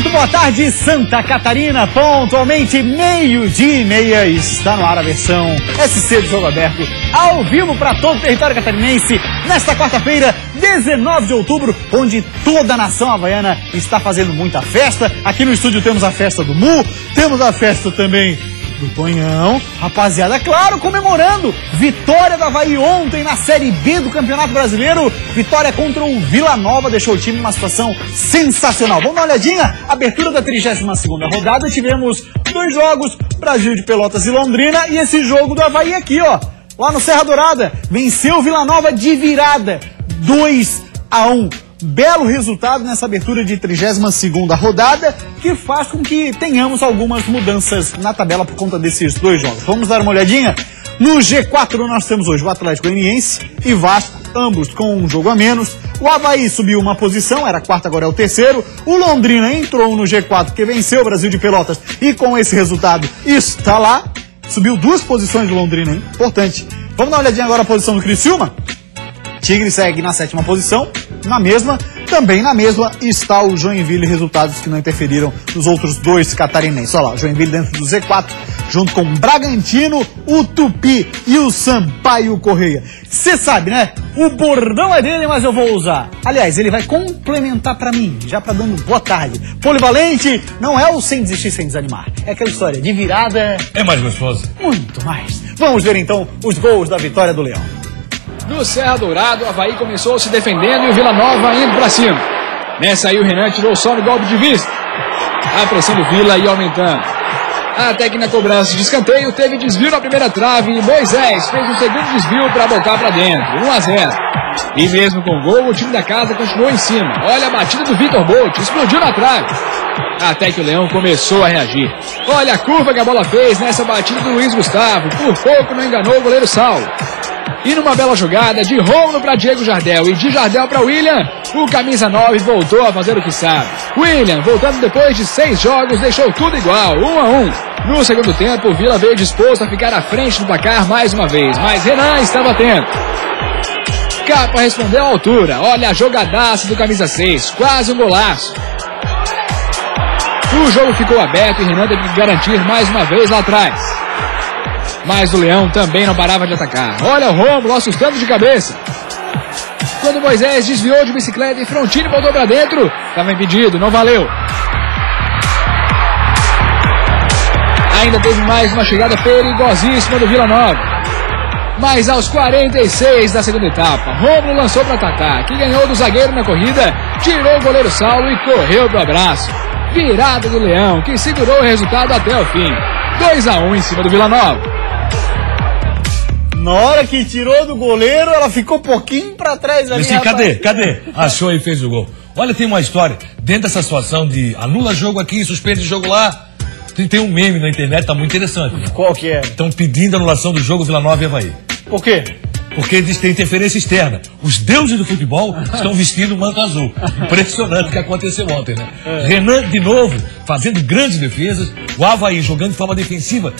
Muito boa tarde, Santa Catarina, pontualmente meio-dia e meia, está no ar a versão SC do Jogo Aberto, ao vivo para todo o território catarinense, nesta quarta-feira, 19 de outubro, onde toda a nação havaiana está fazendo muita festa. Aqui no estúdio temos a festa do Mu, temos a festa também do Tonhão, rapaziada, claro, comemorando vitória do Avaí ontem na Série B do Campeonato Brasileiro, vitória contra o Vila Nova, deixou o time em uma situação sensacional. Vamos dar uma olhadinha, abertura da 32ª rodada, tivemos dois jogos, Brasil de Pelotas e Londrina, e esse jogo do Avaí aqui, ó, lá no Serra Dourada, venceu o Vila Nova de virada, 2-1. Belo resultado nessa abertura de 32ª rodada, que faz com que tenhamos algumas mudanças na tabela por conta desses dois jogos. Vamos dar uma olhadinha? No G4 nós temos hoje o Atlético Goianiense e Vasco, ambos com um jogo a menos. O Avaí subiu uma posição, era a quarta, agora é o terceiro. O Londrina entrou no G4 porque venceu o Brasil de Pelotas e com esse resultado está lá. Subiu duas posições do Londrina, hein? Importante. Vamos dar uma olhadinha agora a posição do Criciúma? Tigre segue na 7ª posição, também na mesma está o Joinville, resultados que não interferiram nos outros dois catarinenses. Olha lá, o Joinville dentro do Z4, junto com o Bragantino, o Tupi e o Sampaio Correia. Você sabe, né? O bordão é dele, mas eu vou usar. Aliás, ele vai complementar pra mim, já pra dando boa tarde. Polivalente não é o sem desistir, sem desanimar. É aquela história de virada... É mais gostoso. Muito mais. Vamos ver então os gols da vitória do Leão. No Serra Dourado, o Avaí começou se defendendo e o Vila Nova indo pra cima. Nessa aí o Renan tirou só no golpe de vista. A pressão do Vila ia aumentando. Até que na cobrança de escanteio teve desvio na primeira trave e Moisés fez um segundo desvio para botar pra dentro, 1-0. E mesmo com o gol, o time da casa continuou em cima. Olha a batida do Vitor Bolt, explodiu na trave. Até que o Leão começou a reagir. Olha a curva que a bola fez nessa batida do Luiz Gustavo. Por pouco não enganou o goleiro Saulo. E numa bela jogada de Romulo para Diego Jardel e de Jardel para William, o camisa 9 voltou a fazer o que sabe. William, voltando depois de 6 jogos, deixou tudo igual, 1-1. No segundo tempo, o Vila veio disposto a ficar à frente do placar mais uma vez, mas Renan estava atento. Capa respondeu à altura, olha a jogadaça do camisa 6, quase um golaço. O jogo ficou aberto e Renan teve que garantir mais uma vez lá atrás. Mas o Leão também não parava de atacar. Olha o Rômulo assustando de cabeça. Quando Moisés desviou de bicicleta e Frontini voltou para dentro, estava impedido, não valeu. Ainda teve mais uma chegada perigosíssima do Vila Nova. Mas aos 46 da segunda etapa, Rômulo lançou para Tatá, que ganhou do zagueiro na corrida, tirou o goleiro Saulo e correu pro abraço. Virada do Leão, que segurou o resultado até o fim. 2-1 em cima do Vila Nova. Na hora que tirou do goleiro, ela ficou um pouquinho pra trás ali. Assim, cadê? Achou e fez o gol. Olha, tem uma história. Dentro dessa situação de anula jogo aqui, suspende jogo lá. Tem um meme na internet, tá muito interessante. Qual que é? Estão pedindo a anulação do jogo Vila Nova e Avaí. Por quê? Porque eles têm interferência externa. Os deuses do futebol estão vestindo manto azul. Impressionante o que aconteceu ontem, né? Renan, de novo, fazendo grandes defesas. O Avaí jogando de forma defensiva,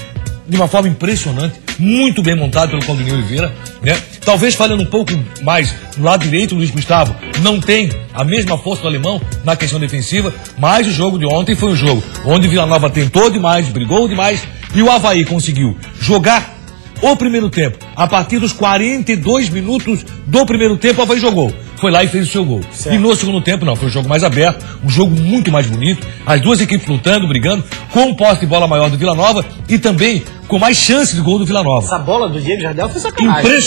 de uma forma impressionante. Muito bem montado pelo Claudinei Oliveira, né? Talvez falando um pouco mais no lado direito, o Luiz Gustavo não tem a mesma força do alemão na questão defensiva, mas o jogo de ontem foi um jogo onde o Vila Nova tentou demais, brigou demais, e o Avaí conseguiu jogar o primeiro tempo. A partir dos 42 minutos do primeiro tempo, o Avaí jogou. Foi lá e fez o seu gol. Certo. E no segundo tempo, não, foi um jogo mais aberto, um jogo muito mais bonito. As duas equipes lutando, brigando, com posse de bola maior do Vila Nova e também com mais chance de gol do Vila Nova. Essa bola do Diego Jardel foi sacanagem.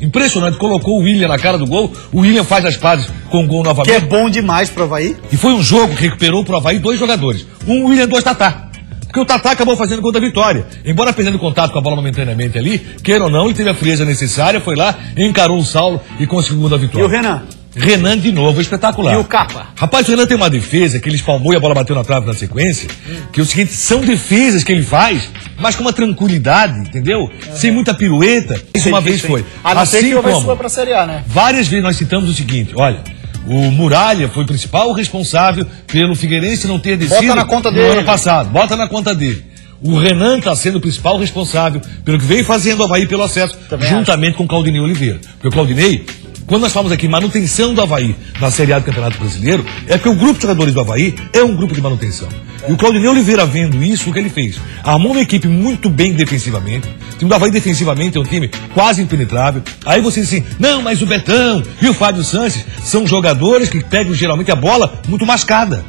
Impressionante. Colocou o William na cara do gol. O William faz as pazes com o gol novamente. Que é bom demais pro Avaí. E foi um jogo que recuperou pro Avaí 2 jogadores. Um William, 2 Tatá. Porque o Tatá acabou fazendo gol da vitória. Embora perdendo contato com a bola momentaneamente ali, queira ou não, e teve a frieza necessária, foi lá, encarou o Saulo e conseguiu o gol da vitória. E o Renan? Renan de novo, espetacular. E o Capa? Rapaz, o Renan tem uma defesa que ele espalmou e a bola bateu na trave na sequência, que é o seguinte, são defesas que ele faz, mas com uma tranquilidade, entendeu? Sem muita pirueta. Isso uma vez foi. A não ser que o Avaí suba pra Série A, né? Várias vezes nós citamos o seguinte, olha, o Muralha foi o principal responsável pelo Figueirense não ter descido Bota na conta dele. no ano passado. Bota na conta dele. O Renan está sendo o principal responsável pelo que veio fazendo o Avaí pelo acesso, juntamente com o Claudinei Oliveira. Porque o Claudinei Quando nós falamos aqui manutenção do Avaí na Série A do Campeonato Brasileiro, é porque o grupo de jogadores do Avaí é um grupo de manutenção. E o Claudinei Oliveira, vendo isso, o que ele fez? Armou uma equipe muito bem defensivamente. O time do Avaí defensivamente é um time quase impenetrável. Aí você diz assim, não, mas o Betão e o Fábio Sanches são jogadores que pegam geralmente a bola muito mascada.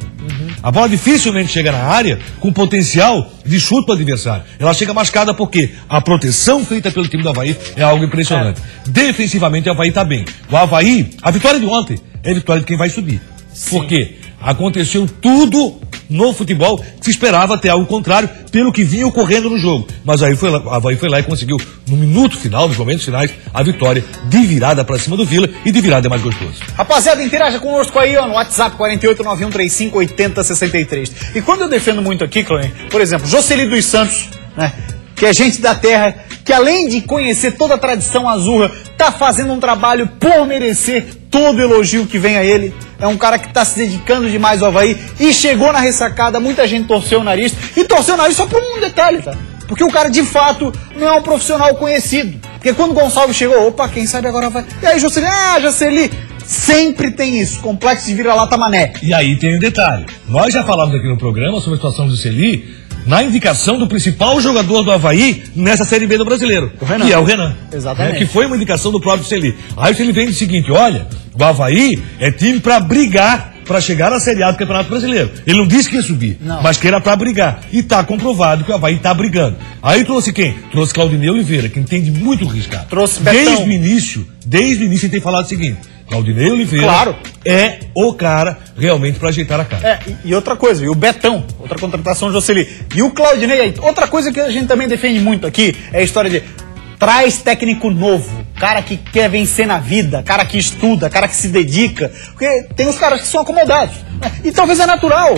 A bola dificilmente chega na área com potencial de chute do adversário. Ela chega mascada porque a proteção feita pelo time do Avaí é algo impressionante. Defensivamente o Avaí está bem. O Avaí, a vitória de ontem é a vitória de quem vai subir. Sim. Por quê? Aconteceu tudo no futebol que se esperava até algo contrário pelo que vinha ocorrendo no jogo. Mas aí o Avaí foi lá e conseguiu, no minuto final, nos momentos finais, a vitória de virada para cima do Vila, e de virada é mais gostoso. Rapaziada, interaja conosco aí, ó, no WhatsApp 4891358063. E quando eu defendo muito aqui, Clone, por exemplo, Jocely dos Santos, né, que é gente da terra, que além de conhecer toda a tradição azurra, tá fazendo um trabalho por merecer todo elogio que vem a ele. É um cara que tá se dedicando demais ao Avaí e chegou na ressacada, muita gente torceu o nariz, e torceu o nariz só por um detalhe, tá? Porque o cara, de fato, não é um profissional conhecido. Porque quando o Gonçalves chegou, opa, quem sabe agora vai... E aí, Jocely, sempre tem isso, complexo de vira-lata mané. E aí tem um detalhe. Nós já falamos aqui no programa sobre a situação do Jocely na indicação do principal jogador do Avaí nessa Série B do Brasileiro, que é o Renan. Exatamente. Que foi uma indicação do próprio Jocely. Aí o Jocely vem do seguinte, olha, o Avaí é time para brigar, para chegar na Série A do Campeonato Brasileiro. Ele não disse que ia subir, mas que era para brigar. E tá comprovado que o Avaí tá brigando. Aí trouxe quem? Trouxe Claudinei Oliveira, que entende muito riscado. Trouxe Betão. Desde o início ele tem falado o seguinte, Claudinei Oliveira é o cara realmente para ajeitar a cara. E outra coisa, e o Betão, outra contratação de Jocely. E o Claudinei, outra coisa que a gente também defende muito aqui é a história de traz técnico novo, cara que quer vencer na vida, cara que estuda, cara que se dedica, porque tem os caras que são acomodados. E talvez é natural,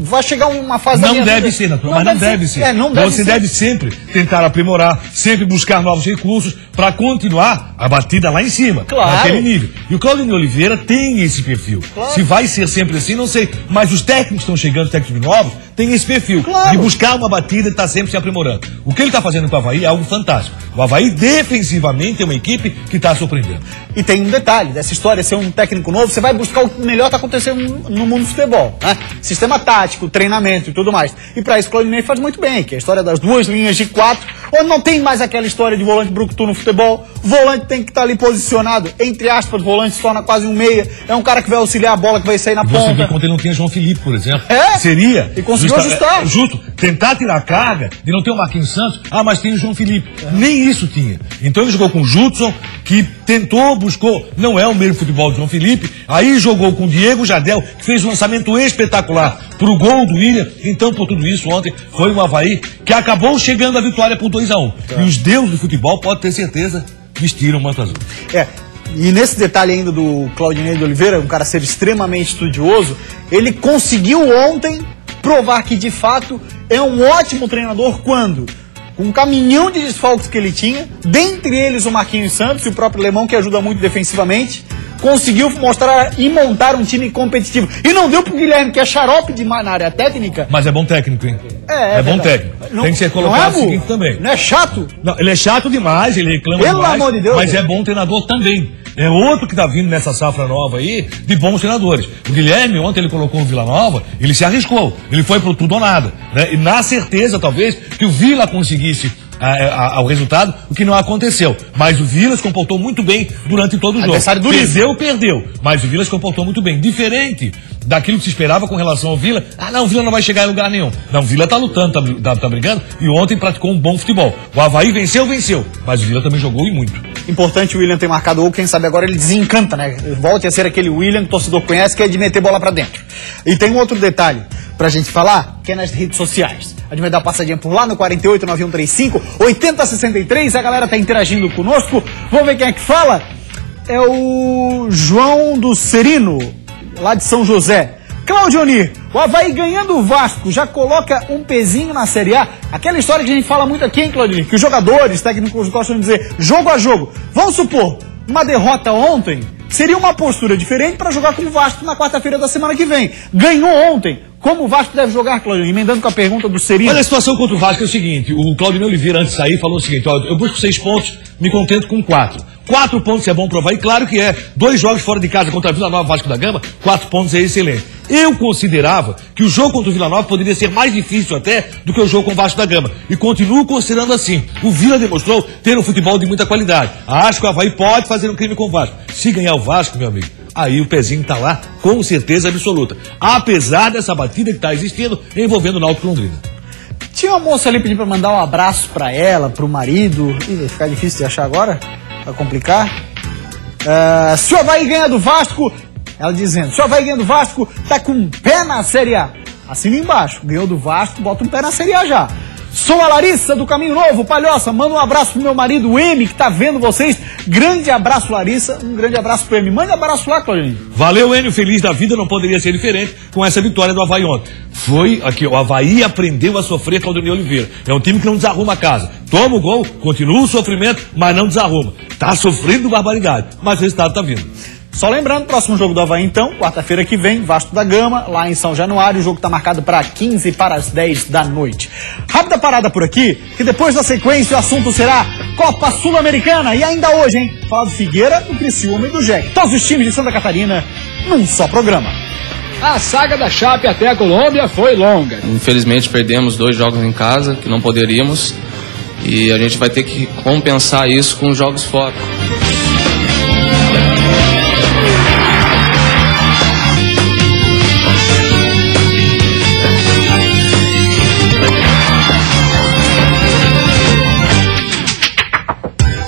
vai chegar uma fase não deve ser natural, mas não deve ser. Você deve sempre tentar aprimorar, sempre buscar novos recursos para continuar a batida lá em cima, naquele nível. E o Claudinei Oliveira tem esse perfil. Se vai ser sempre assim, não sei, mas os técnicos que estão chegando, os técnicos novos, têm esse perfil de buscar uma batida e estar sempre se aprimorando. O que ele está fazendo com o Avaí é algo fantástico. O Avaí defensivamente é uma equipe que está surpreendendo. E tem um detalhe dessa história, ser um técnico novo, você vai buscar o melhor que está acontecendo no mundo do futebol, né? Sistema tático, treinamento e tudo mais. E para isso o Claudinei faz muito bem, que é a história das duas linhas de 4, onde não tem mais aquela história de volante brucutu no futebol. O volante tem que estar ali posicionado, entre aspas, o volante se torna quase um meia. É um cara que vai auxiliar a bola, que vai sair na ponta. Você vê quando ele não tinha João Felipe, por exemplo. Seria... E conseguiu ajustar. Justo. Tentar tirar a carga de não ter o Marquinhos Santos. Mas tem o João Felipe. Nem isso tinha. Então ele jogou com o Judson, que tentou, buscou... Não é o mesmo futebol do João Felipe. Aí jogou com o Diego Jardel, que fez um lançamento espetacular pro gol do William. Então, por tudo isso, ontem foi um Avaí que acabou chegando à vitória por 2-1. E os deuses do futebol, pode ter certeza, vestiram o manto azul. E nesse detalhe ainda do Claudinei de Oliveira, um cara ser extremamente estudioso, ele conseguiu ontem provar que de fato é um ótimo treinador quando, com um caminhão de desfalques que ele tinha, dentre eles o Marquinhos Santos e o próprio Lemão, que ajuda muito defensivamente, conseguiu mostrar e montar um time competitivo. E não deu pro Guilherme, que é xarope na área técnica. Mas é bom técnico, hein? É bom técnico. Não, tem que ser colocado o seguinte também. Não é chato? Não, ele é chato demais, ele reclama Pelo demais. Amor de Deus, mas é bom treinador também. É outro que tá vindo nessa safra nova aí, de bons treinadores. O Guilherme, ontem ele colocou o Vila Nova, ele se arriscou. Ele foi pro tudo ou nada. Né? E na certeza, talvez, que o Vila conseguisse ao resultado, o que não aconteceu. Mas o Vila se comportou muito bem durante todo o jogo. Perdeu. Mas o Vila se comportou muito bem. Diferente daquilo que se esperava com relação ao Vila. Não, o Vila não vai chegar em lugar nenhum. Não, o Vila tá lutando, tá brigando, e ontem praticou um bom futebol. O Avaí venceu. Mas o Vila também jogou e muito. Importante o William ter marcado, ou quem sabe agora ele desencanta, né? Volte a ser aquele William que o torcedor conhece, que é de meter bola pra dentro. E tem um outro detalhe pra gente falar, que é nas redes sociais. A gente vai dar uma passadinha por lá no 4891358063. A galera tá interagindo conosco. Vamos ver quem é que fala. É o João do Serino, lá de São José. Claudionir, o Avaí ganhando o Vasco já coloca um pezinho na Série A. Aquela história que a gente fala muito aqui, hein, Claudionir? Que os jogadores, técnicos gostam de dizer jogo a jogo. Vamos supor, uma derrota ontem seria uma postura diferente para jogar com o Vasco na quarta-feira da semana que vem. Ganhou ontem, Como o Vasco deve jogar, Claudinei? Emendando com a pergunta do Serino. Olha, a situação contra o Vasco é o seguinte, o Claudinei Oliveira, antes de sair, falou o seguinte, ó, eu busco 6 pontos, me contento com 4. 4 pontos é bom provar, e claro que é. 2 jogos fora de casa contra a Vila Nova e Vasco da Gama, 4 pontos é excelente. Eu considerava que o jogo contra o Vila Nova poderia ser mais difícil até do que o jogo com o Vasco da Gama. E continuo considerando assim. O Vila demonstrou ter um futebol de muita qualidade. Acho que o Avaí pode fazer um crime com o Vasco. Se ganhar o Vasco, meu amigo, aí o pezinho tá lá com certeza absoluta. Apesar dessa batida que tá existindo envolvendo o Náutico Londrina. Tinha uma moça ali pedindo pra mandar um abraço pra ela, pro marido. Ih, vai ficar difícil de achar agora? Vai complicar? Se o Avaí ganha do Vasco, ela dizendo, se o Avaí ganha do Vasco, tá com um pé na Série A. Assina embaixo, ganhou do Vasco, bota um pé na Série A já. Sou a Larissa do Caminho Novo, Palhoça, manda um abraço pro meu marido, o M, que tá vendo vocês. Grande abraço, Larissa, um grande abraço pro M. Manda um abraço lá, Claudinei. Valeu, Enio, feliz da vida, não poderia ser diferente com essa vitória do Avaí ontem. Foi aqui, o Avaí aprendeu a sofrer com o Claudinei Oliveira. É um time que não desarruma a casa. Toma o gol, continua o sofrimento, mas não desarruma. Tá sofrendo barbaridade, mas o resultado tá vindo. Só lembrando, próximo jogo do Avaí, então, quarta-feira que vem, Vasco da Gama, lá em São Januário. O jogo está marcado para 15 para as 10 da noite. Rápida parada por aqui, que depois da sequência o assunto será Copa Sul-Americana. E ainda hoje, hein? Falar do Figueira, do Criciúma e do Jegue. Todos os times de Santa Catarina num só programa. A saga da Chape até a Colômbia foi longa. Infelizmente perdemos 2 jogos em casa, que não poderíamos. E a gente vai ter que compensar isso com jogos fora.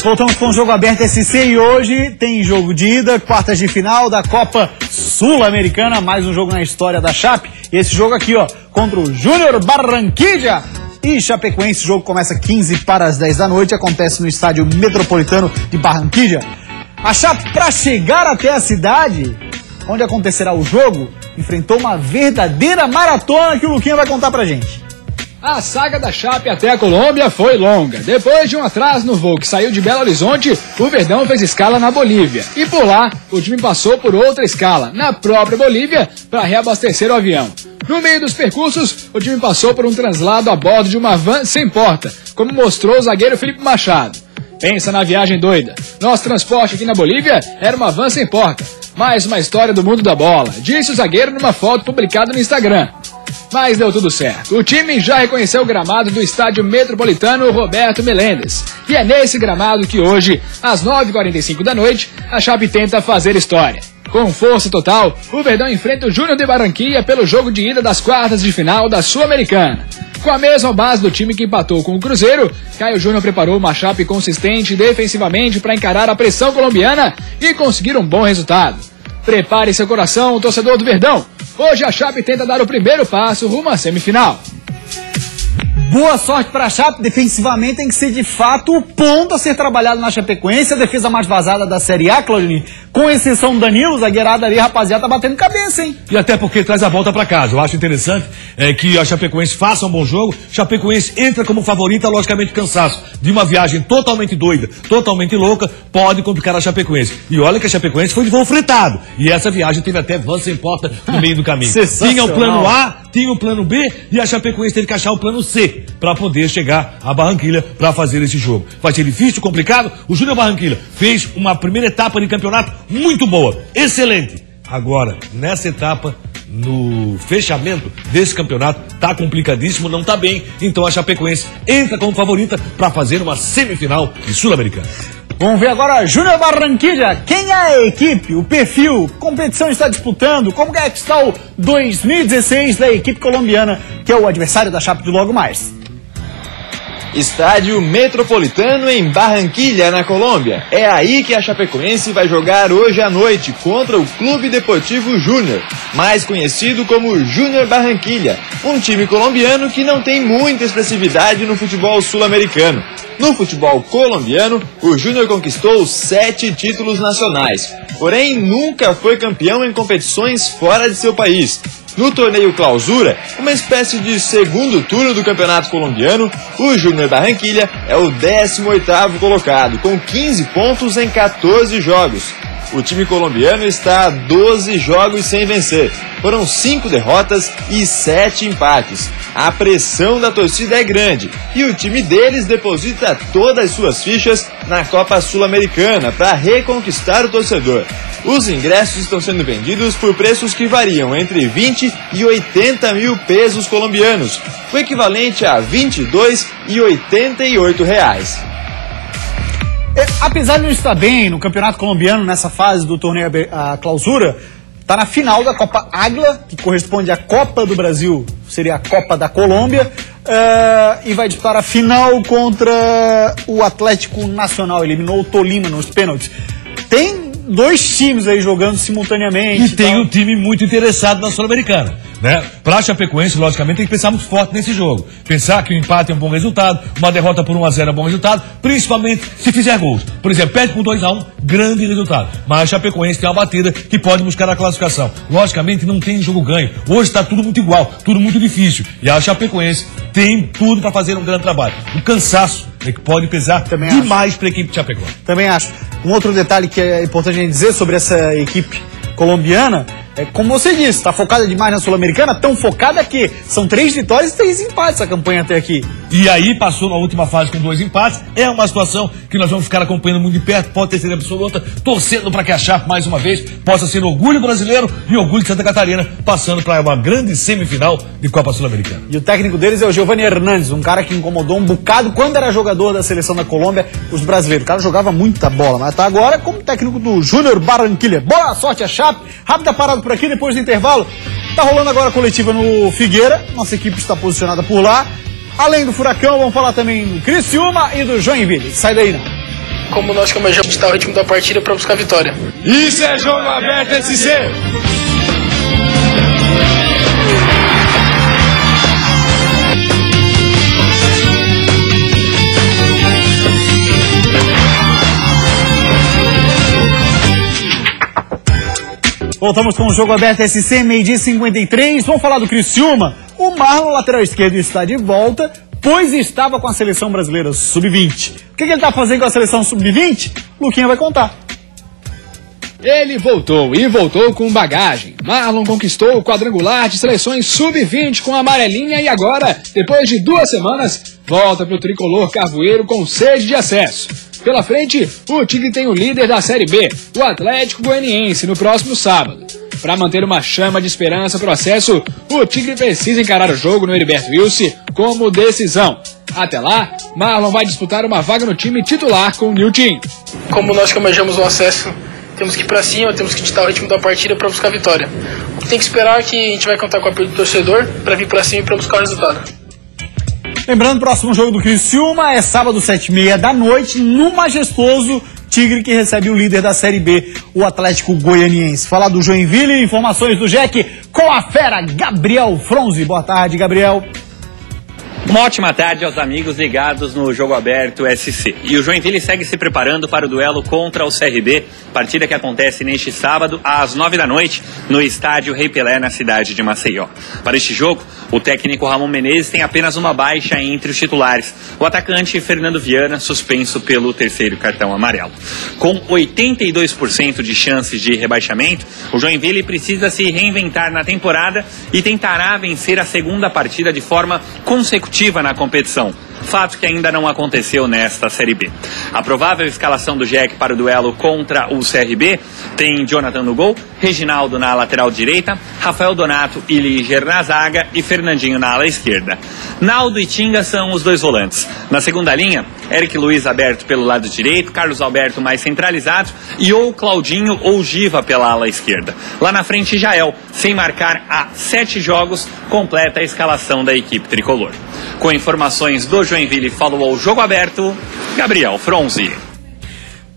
Voltamos com o Jogo Aberto SC e hoje tem jogo de ida, quartas de final da Copa Sul-Americana, mais um jogo na história da Chape. E esse jogo aqui, ó, contra o Júnior Barranquilla e Chapecoense. O jogo começa 15 para as 10 da noite, acontece no estádio Metropolitano de Barranquilla. A Chape, para chegar até a cidade onde acontecerá o jogo, enfrentou uma verdadeira maratona que o Luquinha vai contar pra gente. A saga da Chape até a Colômbia foi longa. Depois de um atraso no voo que saiu de Belo Horizonte, o Verdão fez escala na Bolívia. E por lá, o time passou por outra escala, na própria Bolívia, para reabastecer o avião. No meio dos percursos, o time passou por um translado a bordo de uma van sem porta, como mostrou o zagueiro Felipe Machado. Pensa na viagem doida. Nosso transporte aqui na Bolívia era uma van sem porta. Mais uma história do mundo da bola, disse o zagueiro numa foto publicada no Instagram. Mas deu tudo certo. O time já reconheceu o gramado do estádio Metropolitano Roberto Meléndez. E é nesse gramado que hoje, às 9h45 da noite, a Chape tenta fazer história. Com força total, o Verdão enfrenta o Júnior de Barranquilla pelo jogo de ida das quartas de final da Sul-Americana. Com a mesma base do time que empatou com o Cruzeiro, Caio Júnior preparou uma Chape consistente defensivamente para encarar a pressão colombiana e conseguir um bom resultado. Prepare seu coração, torcedor do Verdão. Hoje a Chape tenta dar o primeiro passo rumo à semifinal. Boa sorte para a Chape. Defensivamente tem que ser de fato o ponto a ser trabalhado na Chapecoense. A defesa mais vazada da Série A, Claudinei. Com exceção do Danilo, zagueirada ali, rapaziada, tá batendo cabeça, hein? E até porque traz a volta para casa. Eu acho interessante que a Chapecoense faça um bom jogo. Chapecoense entra como favorita, logicamente cansaço de uma viagem totalmente doida, totalmente louca, pode complicar a Chapecoense. E olha que a Chapecoense foi de voo fretado. E essa viagem teve até van sem porta no meio do caminho. Tinha o plano A, tinha o plano B e a Chapecoense teve que achar o plano C para poder chegar a Barranquilla para fazer esse jogo. Vai ser difícil, complicado. O Júnior Barranquilla fez uma primeira etapa de campeonato muito boa, excelente. Agora, nessa etapa, no fechamento desse campeonato, tá complicadíssimo, não tá bem. Então a Chapecoense entra como favorita para fazer uma semifinal de Sul-Americana. Vamos ver agora Júnior Barranquilla. Quem é a equipe, o perfil, competição está disputando, como é que está o 2016 da equipe colombiana, que é o adversário da Chape de logo mais. Estádio Metropolitano em Barranquilla, na Colômbia. É aí que a Chapecoense vai jogar hoje à noite contra o Clube Deportivo Júnior, mais conhecido como Júnior Barranquilla, um time colombiano que não tem muita expressividade no futebol sul-americano. No futebol colombiano, o Júnior conquistou 7 títulos nacionais, porém nunca foi campeão em competições fora de seu país. No torneio Clausura, uma espécie de segundo turno do campeonato colombiano, o Júnior Barranquilla é o 18º colocado, com 15 pontos em 14 jogos. O time colombiano está a 12 jogos sem vencer. Foram 5 derrotas e 7 empates. A pressão da torcida é grande e o time deles deposita todas as suas fichas na Copa Sul-Americana para reconquistar o torcedor. Os ingressos estão sendo vendidos por preços que variam entre 20 e 80 mil pesos colombianos, o equivalente a R$ 22,88 reais. Apesar de não estar bem no campeonato colombiano nessa fase do torneio a clausura, está na final da Copa Águila, que corresponde à Copa do Brasil, seria a Copa da Colômbia, e vai disputar a final contra o Atlético Nacional. Eliminou o Tolima nos pênaltis. Tem 2 times aí jogando simultaneamente. E tem um time muito interessado na Sul-Americana, né? Pra Chapecoense, logicamente, tem que pensar muito forte nesse jogo. Pensar que o empate é um bom resultado, uma derrota por 1-0 é um bom resultado, principalmente se fizer gols. Por exemplo, perde por 2-1, grande resultado. Mas a Chapecoense tem uma batida que pode buscar a classificação. Logicamente, não tem jogo ganho. Hoje está tudo muito igual, tudo muito difícil. E a Chapecoense tem tudo para fazer um grande trabalho. O cansaço é que pode pesar demais para a equipe de Chapecó. Também acho. Um outro detalhe que é importante a gente dizer sobre essa equipe colombiana é, como você disse, está focada demais na Sul-Americana, tão focada que são 3 vitórias e 3 empates a campanha até aqui. E aí passou na última fase com 2 empates. É uma situação que nós vamos ficar acompanhando muito de perto, pode ter sido absoluta, torcendo para que a Chape, mais uma vez, possa ser orgulho brasileiro e orgulho de Santa Catarina, passando para uma grande semifinal de Copa Sul-Americana. E o técnico deles é o Giovanni Hernandes, um cara que incomodou um bocado quando era jogador da seleção da Colômbia, os brasileiros. O cara jogava muita bola, mas tá agora como técnico do Júnior Barranquilla. Boa sorte a Chape, rápida parada por aqui, depois do intervalo. Tá rolando agora a coletiva no Figueira, nossa equipe está posicionada por lá. Além do Furacão, vamos falar também do Criciúma e do Joinville. Sai daí não. Como nós almejamos estar o ritmo da partida para buscar a vitória. Isso é Jogo Aberto SC! Voltamos com o Jogo Aberto SC, meio-dia 53. Vamos falar do Criciúma. O Marlon, lateral esquerdo, está de volta, pois estava com a seleção brasileira sub-20. O que ele está fazendo com a seleção sub-20? Luquinha vai contar. Ele voltou e voltou com bagagem. Marlon conquistou o quadrangular de seleções sub-20 com a amarelinha e agora, depois de 2 semanas, volta para o tricolor carvoeiro com sede de acesso. Pela frente, o Tigre tem o líder da Série B, o Atlético Goianiense, no próximo sábado. Para manter uma chama de esperança para o acesso, o Tigre precisa encarar o jogo no Heriberto Wilson como decisão. Até lá, Marlon vai disputar uma vaga no time titular com o Nilton. Como nós almejamos o acesso, temos que ir para cima, temos que ditar o ritmo da partida para buscar a vitória. O que tem que esperar é que a gente vai contar com o apoio do torcedor para vir para cima e para buscar o resultado. Lembrando, o próximo jogo do Criciúma é sábado, 7h30 da noite, no majestoso Tigre, que recebe o líder da Série B, o Atlético Goianiense. Falar do Joinville, informações do Jack com a fera Gabriel Fronzi. Boa tarde, Gabriel. Uma ótima tarde aos amigos ligados no Jogo Aberto SC. E o Joinville segue se preparando para o duelo contra o CRB, partida que acontece neste sábado às 9 da noite no estádio Rei Pelé, na cidade de Maceió. Para este jogo, o técnico Ramon Menezes tem apenas uma baixa entre os titulares, o atacante Fernando Viana, suspenso pelo 3º cartão amarelo. Com 82% de chances de rebaixamento, o Joinville precisa se reinventar na temporada e tentará vencer a segunda partida de forma consecutiva na competição, fato que ainda não aconteceu nesta Série B. A provável escalação do Jack para o duelo contra o CRB tem Jonathan no gol, Reginaldo na lateral direita, Rafael Donato e Liger na zaga e Fernandinho na ala esquerda. Naldo e Tinga são os 2 volantes. Na segunda linha, Eric Luiz aberto pelo lado direito, Carlos Alberto mais centralizado e ou Claudinho ou Giva pela ala esquerda. Lá na frente, Jael, sem marcar há 7 jogos, completa a escalação da equipe tricolor. Com informações do Joinville, falou ao Jogo Aberto, Gabriel Fronzi.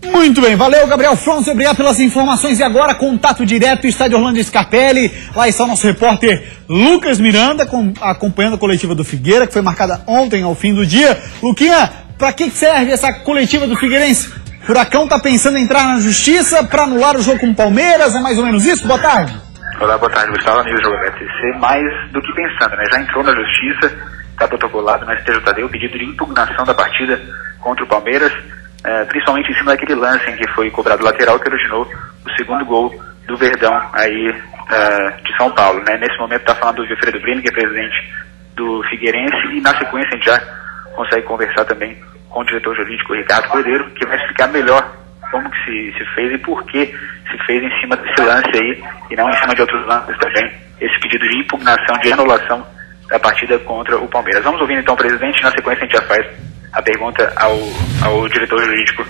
Muito bem, valeu Gabriel Fronzi, obrigado pelas informações. E agora, contato direto, estádio Orlando Scarpelli. Lá está o nosso repórter Lucas Miranda, acompanhando a coletiva do Figueira, que foi marcada ontem ao fim do dia. Luquinha, para que serve essa coletiva do Figueirense? O Furacão está pensando em entrar na justiça para anular o jogo com o Palmeiras, é mais ou menos isso? Boa tarde. Olá, boa tarde, Gustavo, amigo do Jogo Aberto SC. Mais do que pensando, né? Já entrou na justiça, está protocolado no STJD o pedido de impugnação da partida contra o Palmeiras, principalmente em cima daquele lance em que foi cobrado lateral que originou o segundo gol do Verdão aí de São Paulo, né? Nesse momento está falando do Wilfredo Brilling, que é presidente do Figueirense, e na sequência a gente já consegue conversar também com o diretor jurídico Ricardo Cordeiro, que vai explicar melhor como que se fez e por que se fez em cima desse lance aí e não em cima de outros lances também, esse pedido de impugnação, de anulação da partida contra o Palmeiras. Vamos ouvir então o presidente, na sequência a gente já faz a pergunta ao diretor jurídico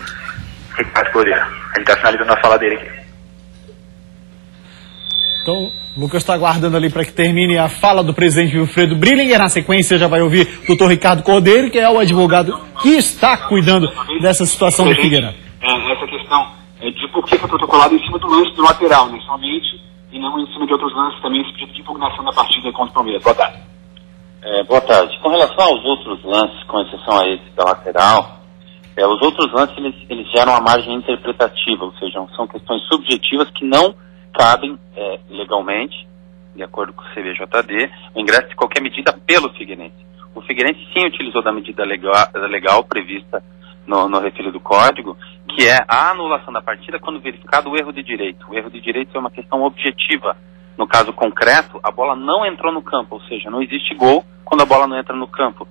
Ricardo Cordeiro. Ele está finalizando a fala dele aqui. Então, o Lucas está aguardando ali para que termine a fala do presidente Wilfredo Brilling, e na sequência já vai ouvir o doutor Ricardo Cordeiro, que é o advogado que está cuidando dessa situação do Figueira. Essa questão de por que foi protocolado em cima do lance do lateral, né, somente, e não em cima de outros lances também, esse pedido de impugnação da partida contra o Palmeiras. Boa tarde. Boa tarde. Com relação aos outros lances, com exceção a esse da lateral, os outros lances eles geram uma margem interpretativa, ou seja, são questões subjetivas que não cabem legalmente, de acordo com o CBJD, o ingresso de qualquer medida pelo Figueirense. O Figueirense sim utilizou da medida legal prevista no referido do código, que é a anulação da partida quando verificado o erro de direito. O erro de direito é uma questão objetiva. No caso concreto, a bola não entrou no campo, ou seja, não existe gol quando a bola não entra no campo.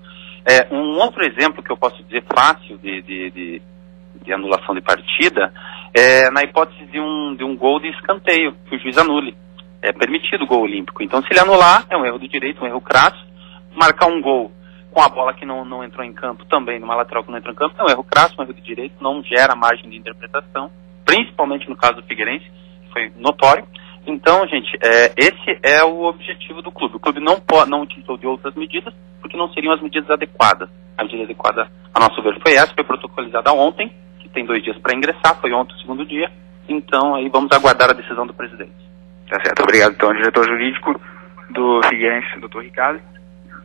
Um outro exemplo que eu posso dizer fácil de anulação de partida é na hipótese de um gol de escanteio, que o juiz anule. É permitido o gol olímpico. Então, se ele anular, é um erro de direito, um erro crasso. Marcar um gol com a bola que não entrou em campo também, numa lateral que não entrou em campo, é um erro crasso, um erro de direito, não gera margem de interpretação, principalmente no caso do Figueirense, que foi notório. Então, gente, esse é o objetivo do clube. O clube não utilizou de outras medidas, porque não seriam as medidas adequadas. A medida adequada, a nosso ver, foi essa, foi protocolizada ontem, que tem 2 dias para ingressar, foi ontem o segundo dia. Então, aí vamos aguardar a decisão do presidente. Tá certo, obrigado. Então, diretor jurídico do Figueirense, doutor Ricardo.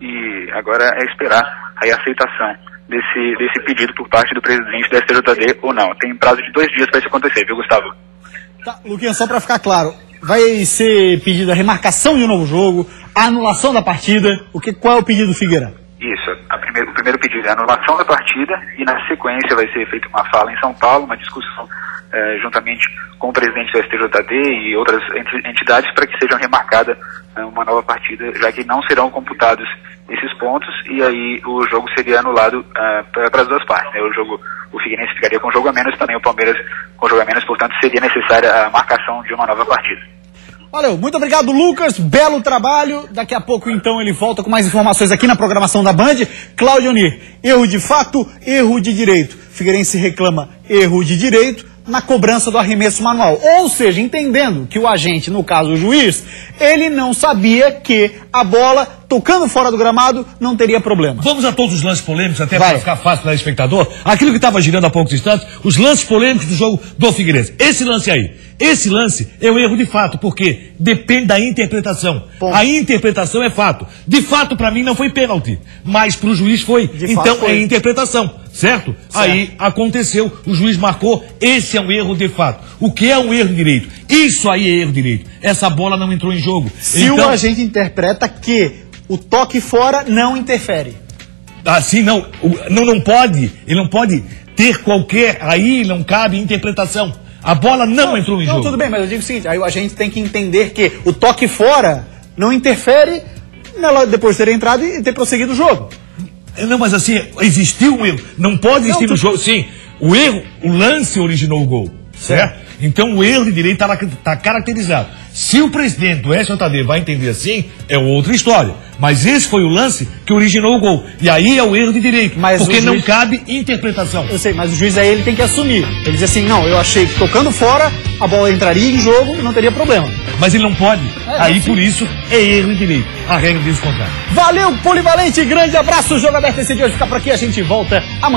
E agora é esperar aí a aceitação desse pedido por parte do presidente da STJD ou não. Tem prazo de 2 dias para isso acontecer, viu, Gustavo? Tá, Luquinha, só para ficar claro, vai ser pedida a remarcação de um novo jogo, a anulação da partida, qual é o pedido do Figueira? Isso, o primeiro pedido é a anulação da partida e na sequência vai ser feita uma fala em São Paulo, uma discussão juntamente com o presidente do STJD e outras entidades para que seja remarcada uma nova partida, já que não serão computados esses pontos e aí o jogo seria anulado para as duas partes, né? O Figueirense ficaria com jogo a menos, também o Palmeiras com jogo a menos, portanto seria necessária a marcação de uma nova partida. Valeu, muito obrigado, Lucas, belo trabalho. Daqui a pouco então ele volta com mais informações aqui na programação da Band. Cláudio Onir, erro de fato, erro de direito. Figueirense reclama erro de direito na cobrança do arremesso manual. Ou seja, entendendo que o agente, no caso o juiz, ele não sabia que a bola, tocando fora do gramado, não teria problema. Vamos a todos os lances polêmicos, até para ficar fácil para o espectador. Aquilo que estava girando há poucos instantes, os lances polêmicos do jogo do Figueirense. Esse lance aí, esse lance é um erro de fato, porque depende da interpretação. Ponto. A interpretação é fato. De fato, para mim, não foi pênalti, mas para o juiz foi. Então, é interpretação, certo? Aí aconteceu, o juiz marcou, esse é um erro de fato. O que é um erro de direito? Isso aí é erro de direito. Essa bola não entrou em jogo. Se então, o agente interpreta que o toque fora não interfere. Assim não pode, ele não pode ter qualquer, aí não cabe interpretação. A bola não entrou em jogo. Tudo bem, mas eu digo o seguinte, aí a gente tem que entender que o toque fora não interfere nela depois de ter entrado e ter prosseguido o jogo. Não, mas assim, existiu um erro. Não pode existir no jogo, sim. O erro, o lance originou o gol, certo? Então o erro de direito está caracterizado. Se o presidente do STJD vai entender assim, é outra história. Mas esse foi o lance que originou o gol. E aí é o erro de direito, porque não cabe interpretação. Eu sei, mas o juiz aí ele tem que assumir. Ele diz assim, não, eu achei que tocando fora, a bola entraria em jogo e não teria problema. Mas ele não pode. Aí por isso é erro de direito. A regra diz o contrário. Valeu, Polivalente, grande abraço. O Jogo Aberto esse dia hoje fica por aqui, a gente volta amanhã.